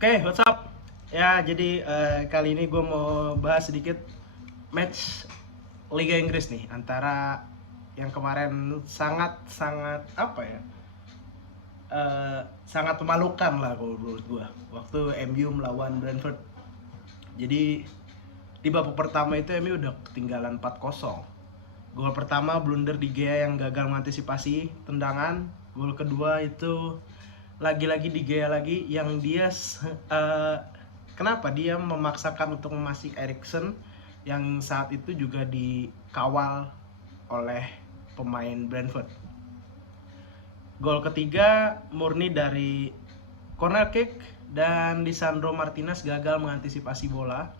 Oke, what's up? Ya, jadi kali ini gue mau bahas sedikit match Liga Inggris nih antara yang kemarin sangat apa ya? Sangat memalukan lah kalau menurut gue. Waktu MU melawan Brentford. Jadi di babak pertama itu MU udah ketinggalan 4-0. Gol pertama blunder di Gea yang gagal mengantisipasi tendangan. Gol kedua itu lagi-lagi di Gea lagi yang dia kenapa dia memaksakan untuk memasik Eriksen yang saat itu juga dikawal oleh pemain Brentford. Gol ketiga murni dari corner kick dan Lisandro Martinez gagal mengantisipasi bola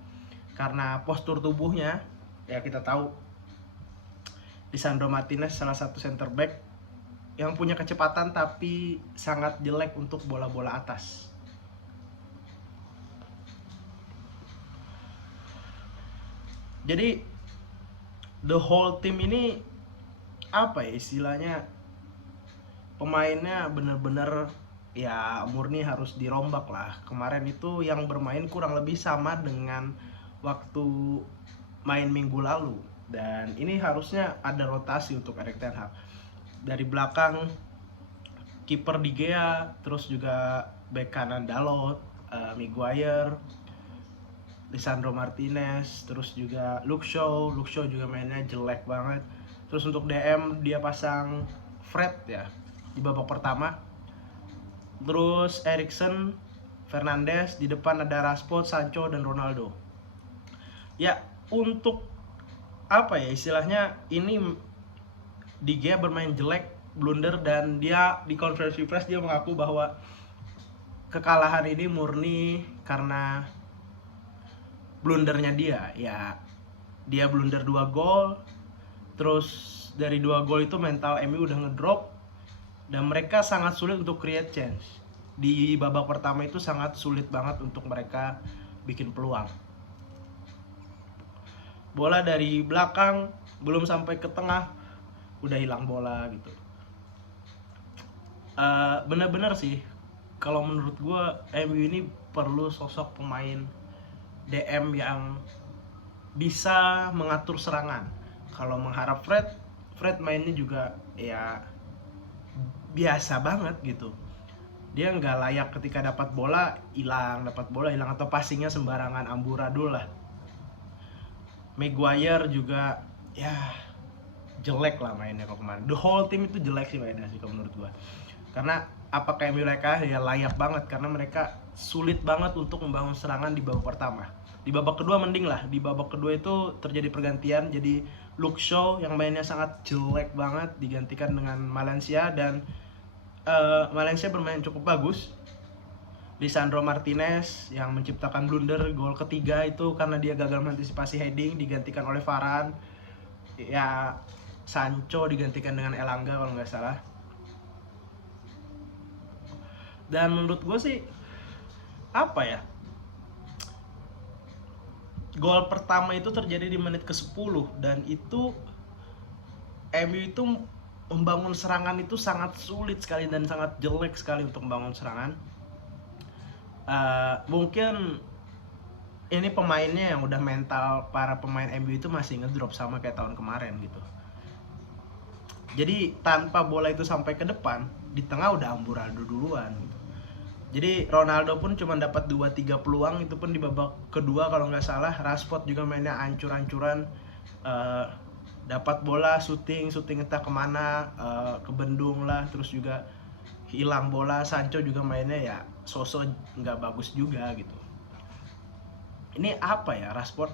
karena postur tubuhnya. Ya kita tahu Lisandro Martinez salah satu center back yang punya kecepatan tapi sangat jelek untuk bola-bola atas. Jadi the whole team ini apa ya istilahnya, pemainnya bener-bener ya murni harus dirombak lah. Kemarin itu yang bermain kurang lebih sama dengan waktu main minggu lalu, dan ini harusnya ada rotasi untuk Erik ten Hag. Dari belakang kiper Di Gea, terus juga bek kanan Dalot, Maguire, Lisandro Martinez, terus juga Luke Shaw juga mainnya jelek banget. Terus untuk DM dia pasang Fred ya di babak pertama. Terus Eriksen, Fernandes, di depan ada Rashford, Sancho dan Ronaldo. Ya, untuk apa ya istilahnya, ini Di Gea bermain jelek, blunder, dan dia di konferensi pers dia mengaku bahwa kekalahan ini murni karena blundernya dia. Ya, dia blunder 2 gol. Terus dari 2 gol itu mental MU udah ngedrop dan mereka sangat sulit untuk create chance. Di babak pertama itu sangat sulit banget untuk mereka bikin peluang. Bola dari belakang belum sampai ke tengah udah hilang bola gitu. Bener-bener sih kalau menurut gue MU ini perlu sosok pemain DM yang bisa mengatur serangan. Kalau mengharap Fred mainnya juga ya biasa banget gitu. Dia nggak layak ketika dapat bola hilang atau passingnya sembarangan amburadul lah. Maguire juga ya jelek lah mainnya kalau kemarin. The whole team itu jelek sih mainnya sih kalau menurut gua. Karena apakah MU mereka ya layak banget karena mereka sulit banget untuk membangun serangan di babak pertama. Di babak kedua mending lah. Di babak kedua itu terjadi pergantian, jadi Luke Shaw yang mainnya sangat jelek banget digantikan dengan Valencia, dan Valencia bermain cukup bagus. Lisandro Martinez yang menciptakan blunder gol ketiga itu karena dia gagal mengantisipasi heading, digantikan oleh Varane. Ya, Sancho digantikan dengan Elanga kalau nggak salah. Dan menurut gue sih apa ya, gol pertama itu terjadi di menit ke-10 dan itu MU itu membangun serangan itu sangat sulit sekali dan sangat jelek sekali untuk membangun serangan. Mungkin ini pemainnya yang udah mental para pemain MU itu masih ngedrop sama kayak tahun kemarin gitu. Jadi tanpa bola itu sampai ke depan, di tengah udah amburadul duluan gitu. Jadi Ronaldo pun cuma dapat 2-3 peluang, itu pun di babak kedua kalau nggak salah. Rashford juga mainnya ancur-ancuran, dapat bola syuting entah kemana, ke bendung lah, terus juga hilang bola. Sancho juga mainnya ya sosok nggak bagus juga gitu. Ini apa ya, Rashford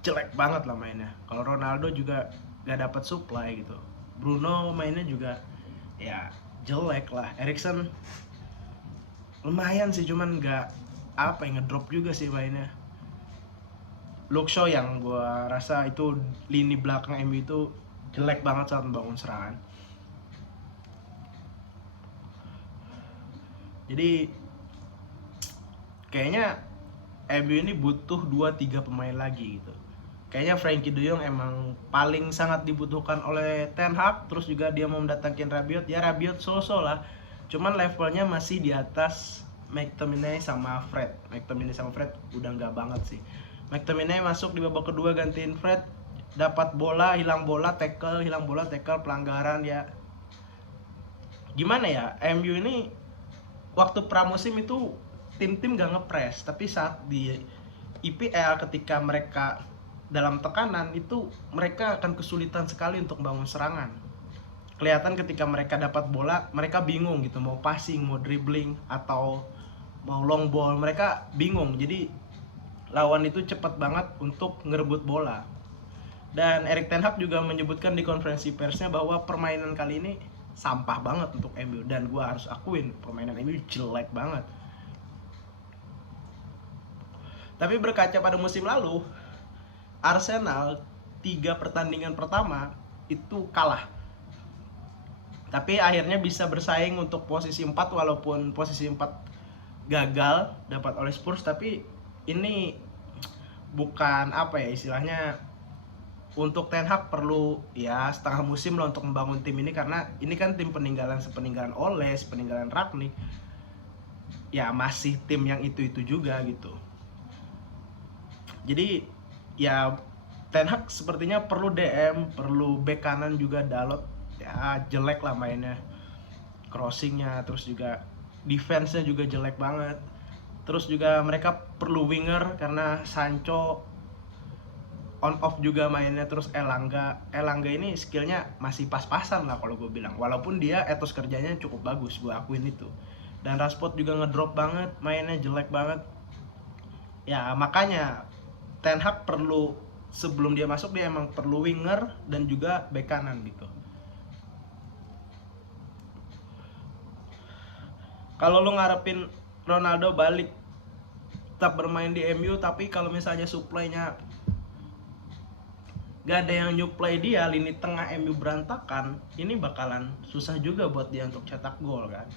jelek banget lah mainnya. Kalau Ronaldo juga nggak dapat supply gitu. Bruno mainnya juga ya jelek lah. Eriksen lumayan sih, cuman nggak apa yang ngedrop juga sih mainnya. Luke Shaw yang gue rasa itu lini belakang MU itu jelek banget saat membangun serangan. Jadi kayaknya MU ini butuh 2-3 pemain lagi gitu. Kayaknya Frenkie de Jong emang paling sangat dibutuhkan oleh Ten Hag. Terus juga dia mau mendatangkan Rabiot. Ya Rabiot so-so lah, cuman levelnya masih di atas McTominay sama Fred. McTominay sama Fred udah nggak banget sih. McTominay masuk di babak kedua gantiin Fred, dapat bola, hilang bola, tackle, pelanggaran ya. Gimana ya, MU ini waktu pramusim itu tim-tim gak ngepres, tapi saat di IPL ketika mereka dalam tekanan itu mereka akan kesulitan sekali untuk bangun serangan. Kelihatan ketika mereka dapat bola, mereka bingung gitu mau passing, mau dribbling atau mau long ball, mereka bingung. Jadi lawan itu cepat banget untuk ngerebut bola. Dan Erik ten Hag juga menyebutkan di konferensi persnya bahwa permainan kali ini sampah banget untuk MU, dan gue harus akuin permainan MU jelek banget. Tapi berkaca pada musim lalu, Arsenal 3 pertandingan pertama itu kalah. Tapi akhirnya bisa bersaing untuk posisi 4, walaupun posisi 4 gagal dapat oleh Spurs. Tapi ini bukan apa ya istilahnya, untuk Ten Hag perlu ya setengah musim lah untuk membangun tim ini, karena ini kan tim sepeninggalan Ole, sepeninggalan Rangnick. Ya masih tim yang itu juga gitu. Jadi ya Ten Hag sepertinya perlu DM, perlu bek kanan juga. Dalot ya jelek lah mainnya, crossingnya, terus juga defense-nya juga jelek banget. Terus juga mereka perlu winger karena Sancho on off juga mainnya. Terus Elanga ini skillnya masih pas-pasan lah kalau gue bilang, walaupun dia etos kerjanya cukup bagus, gue akuin itu. Dan Rashford juga ngedrop banget, mainnya jelek banget. Ya makanya Ten Hag perlu, sebelum dia masuk dia emang perlu winger dan juga bek kanan gitu. Kalau lu ngarepin Ronaldo balik tetap bermain di MU, tapi kalau misalnya supply-nya gak ada yang nyuplai dia, lini tengah MU berantakan, ini bakalan susah juga buat dia untuk cetak gol kan.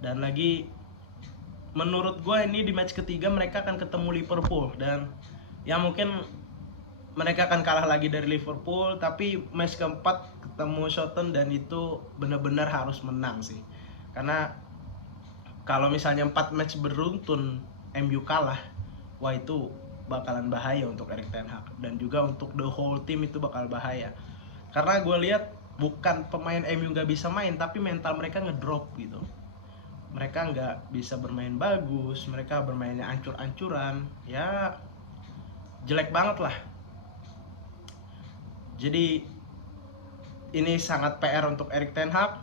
Dan lagi menurut gue ini di match ketiga mereka akan ketemu Liverpool, dan ya mungkin mereka akan kalah lagi dari Liverpool. Tapi match keempat ketemu Southampton, dan itu benar-benar harus menang sih, karena kalau misalnya 4 match beruntun MU kalah, wah itu bakalan bahaya untuk Erik ten Hag, dan juga untuk the whole team itu bakal bahaya. Karena gue lihat bukan pemain MU gak bisa main, tapi mental mereka ngedrop gitu. Mereka nggak bisa bermain bagus, mereka bermainnya ancur-ancuran, ya jelek banget lah. Jadi ini sangat PR untuk Erik ten Hag,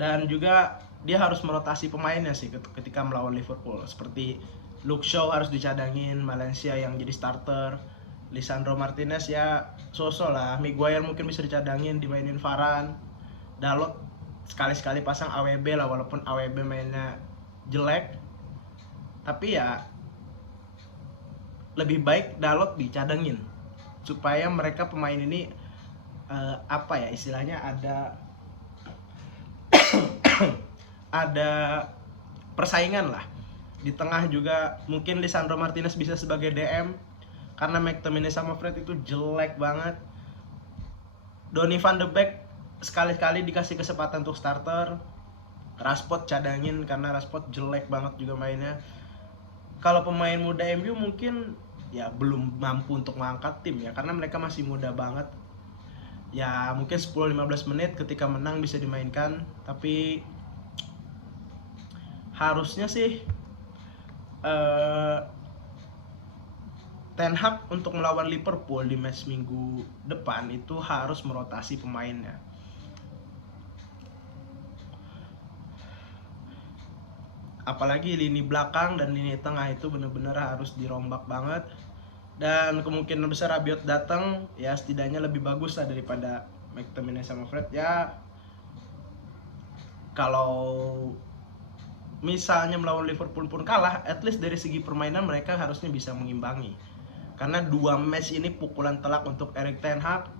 dan juga dia harus merotasi pemainnya sih ketika melawan Liverpool. Seperti Luke Shaw harus dicadangin, Valencia yang jadi starter, Lisandro Martinez ya sosok lah, Maguire mungkin bisa dicadangin, dimainin Varane, Dalot sekali-sekali pasang AWB lah, walaupun AWB mainnya jelek, tapi ya lebih baik Dalot dicadangin supaya mereka pemain ini apa ya istilahnya, ada persaingan lah. Di tengah juga mungkin Lisandro Martinez bisa sebagai DM, karena McTominay sama Fred itu jelek banget. Donny van de Beek sekali-kali dikasih kesempatan untuk starter, Rashford cadangin karena Rashford jelek banget juga mainnya. Kalau pemain muda MU mungkin ya belum mampu untuk mengangkat tim ya, karena mereka masih muda banget. Ya mungkin 10-15 menit ketika menang bisa dimainkan, tapi harusnya sih Ten Hag untuk melawan Liverpool di match minggu depan itu harus merotasi pemainnya. Apalagi lini belakang dan lini tengah itu benar-benar harus dirombak banget. Dan kemungkinan besar Rabiot datang ya setidaknya lebih bagus lah daripada McTominay sama Fred ya. Kalau misalnya melawan Liverpool pun kalah, at least dari segi permainan mereka harusnya bisa mengimbangi. Karena 2 match ini pukulan telak untuk Erik ten Hag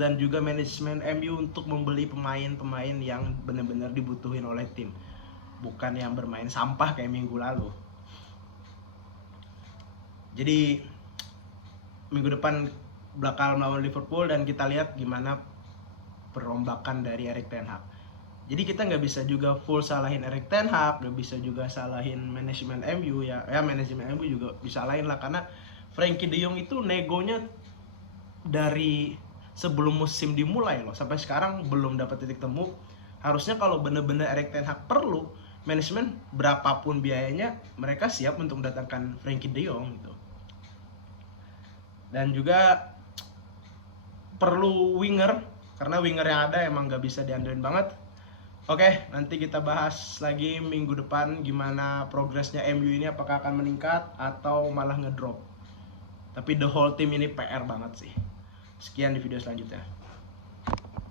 dan juga manajemen MU untuk membeli pemain-pemain yang benar-benar dibutuhin oleh tim, bukan yang bermain sampah kayak minggu lalu. Jadi minggu depan bakal melawan Liverpool, dan kita lihat gimana perombakan dari Erik ten Hag. Jadi kita nggak bisa juga full salahin Erik ten Hag, nggak bisa juga salahin manajemen MU ya. Ya manajemen MU juga bisa salahin lah, karena Frenkie de Jong itu negonya dari sebelum musim dimulai loh sampai sekarang belum dapat titik temu. Harusnya kalau bener-bener Erik ten Hag perlu, manajemen berapapun biayanya mereka siap untuk mendatangkan Frenkie de Jong gitu. Dan juga perlu winger, karena winger yang ada emang nggak bisa diandelin banget. Oke, nanti kita bahas lagi minggu depan gimana progresnya MU ini, apakah akan meningkat atau malah ngedrop. Tapi the whole team ini PR banget sih. Sekian di video selanjutnya.